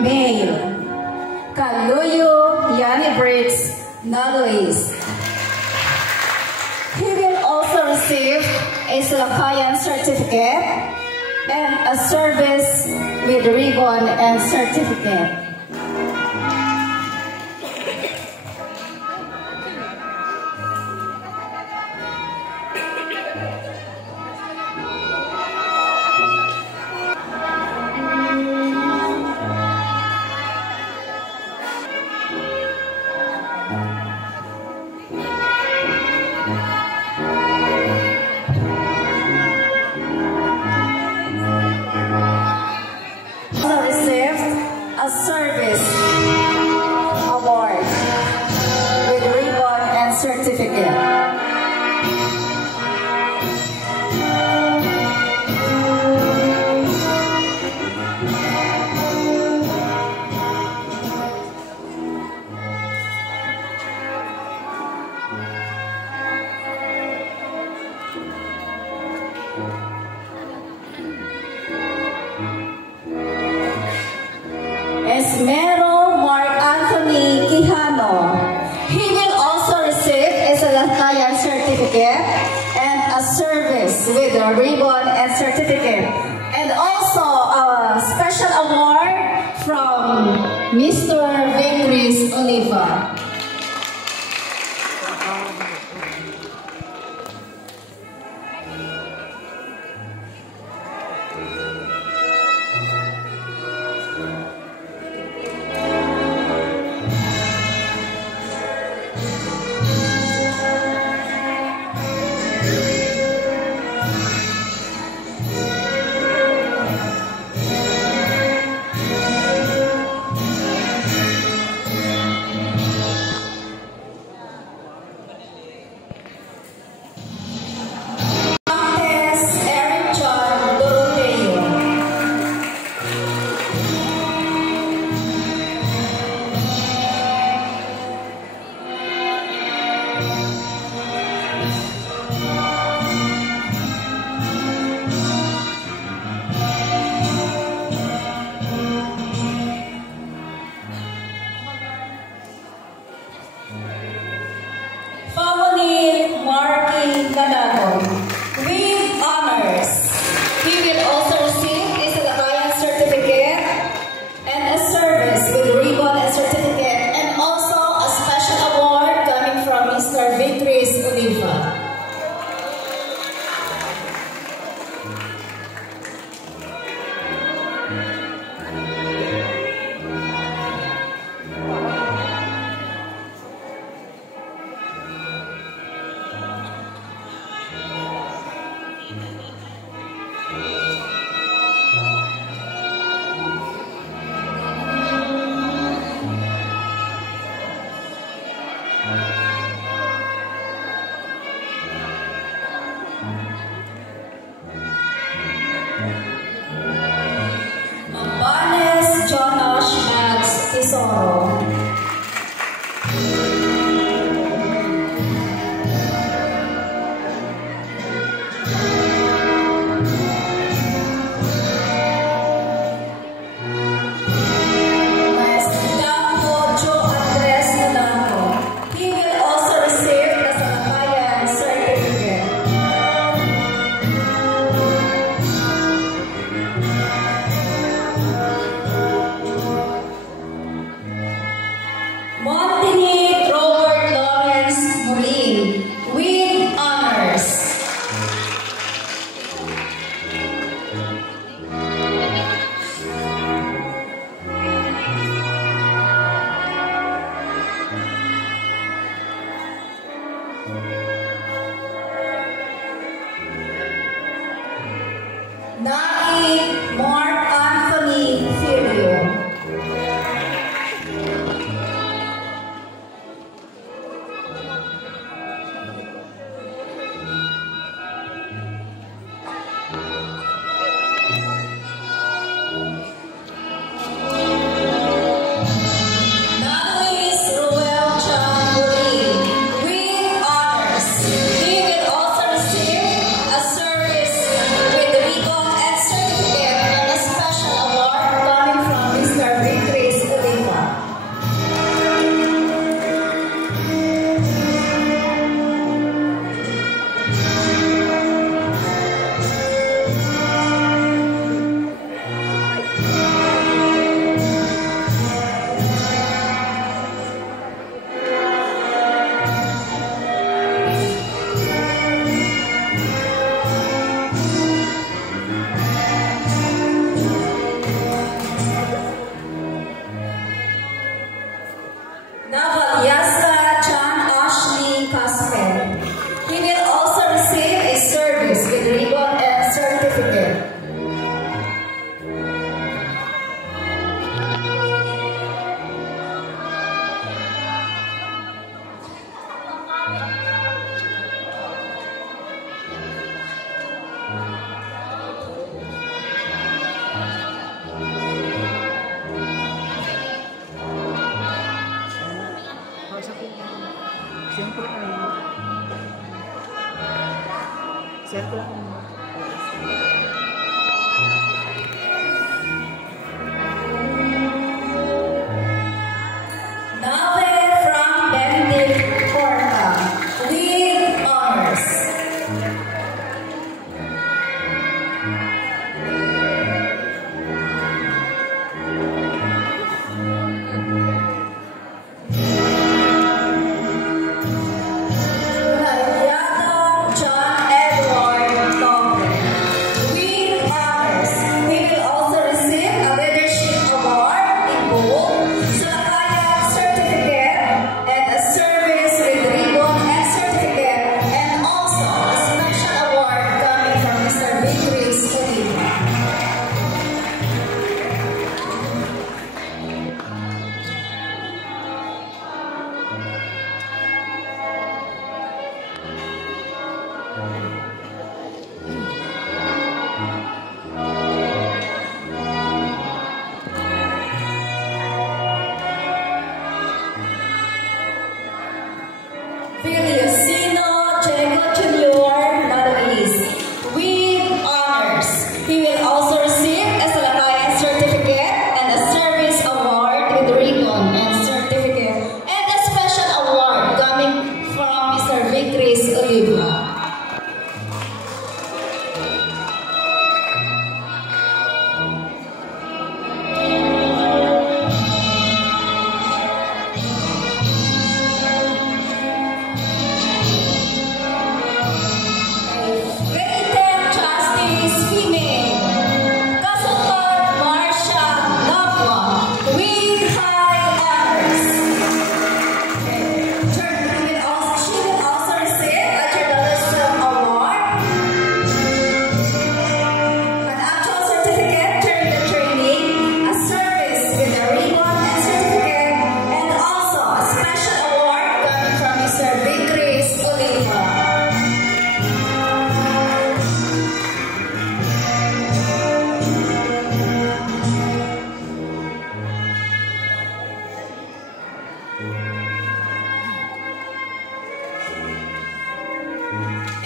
Mail. Kaluyo Yani Briggs Nalois. He will also receive a Salakayan certificate and a service with ribbon and certificate. A service award with ribbon and certificate. Esmero Mark Anthony Quijano. He will also receive a Salakayan certificate and a service with a ribbon and certificate. And also a special award from Mr. Vingris Oliva.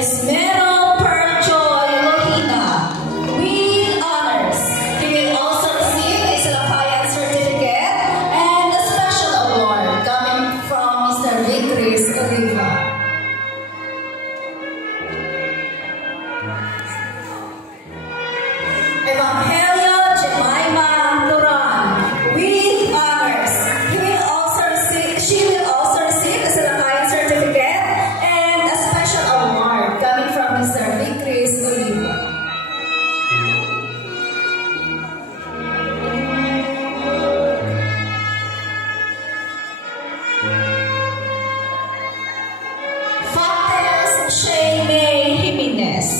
is Meryl Perjoy Lohina with honors. He will also receive a Salakayan certificate and a special award coming from Mr. Vicris Oliva. Evangelio Jemima Turan with honors. She will also receive a Salakayan certificate and a special award coming from Mr. Vicris Oliva. Fates Shayme Jimenez.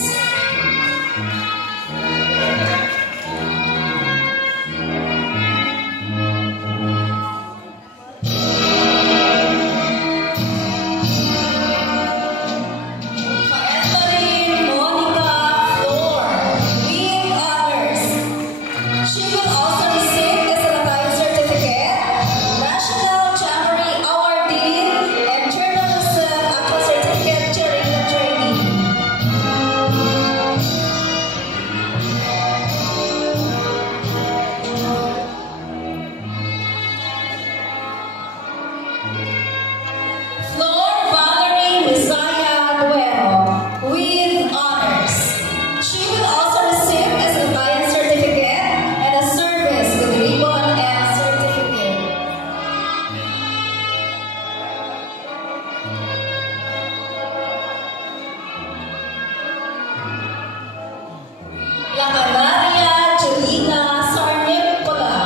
Lakanaria Julina Sarnipola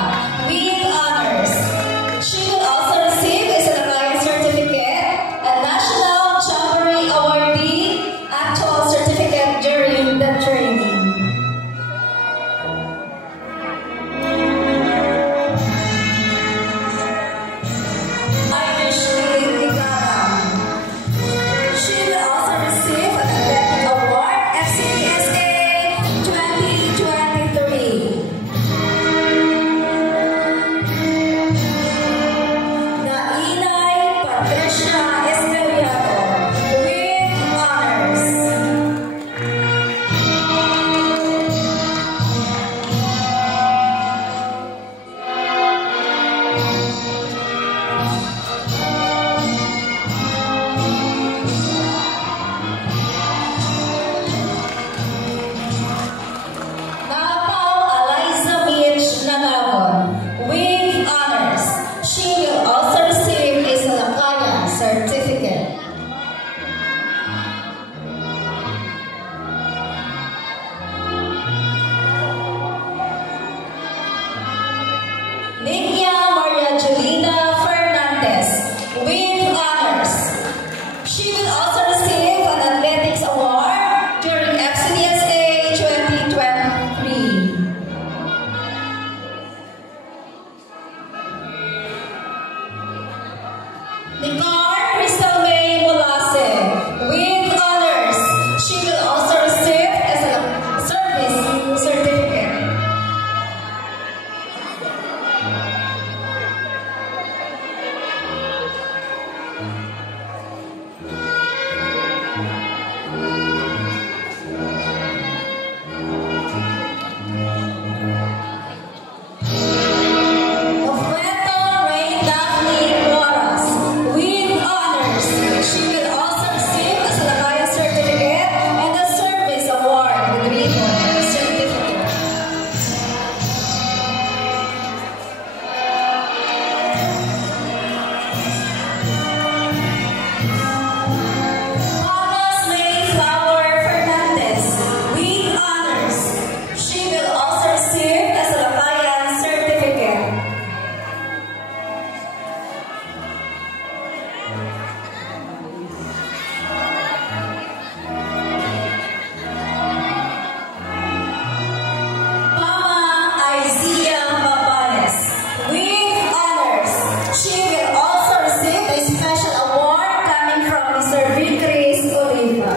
with honors. She will also receive a Salakayan certificate, a National Jamboree Awardee, actual certificate during the training. Irish Ligara. She will also receive an athletic award, FCSA 2023. Nainay Patricia Escaliado with honors. Natao Eliza Mitch Nanagon with honors. She will also receive a Salakayan certificate. Nikia Maria Julina Fernandez with honors. She will also receive an athletics award during FCDSA 2023. Nicar Crystal May Molase with honors. She will also receive as a service certificate. Ofreto Ray Daphne Moras with honors. She will also receive a Salakayan certificate and a service award with ribbon certificate. Thomas Mayflower Fernandez with honors. She will also receive a Salakayan certificate. Pama Isaiah Mabanes with honors. She will also receive a special award coming from Mr. Vicris Oliva.